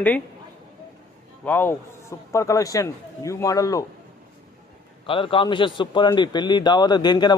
చూడండి. Wow, super collection, new మోడల్లో colour combination super అండి. పెళ్లి దావత్ దేనికైనా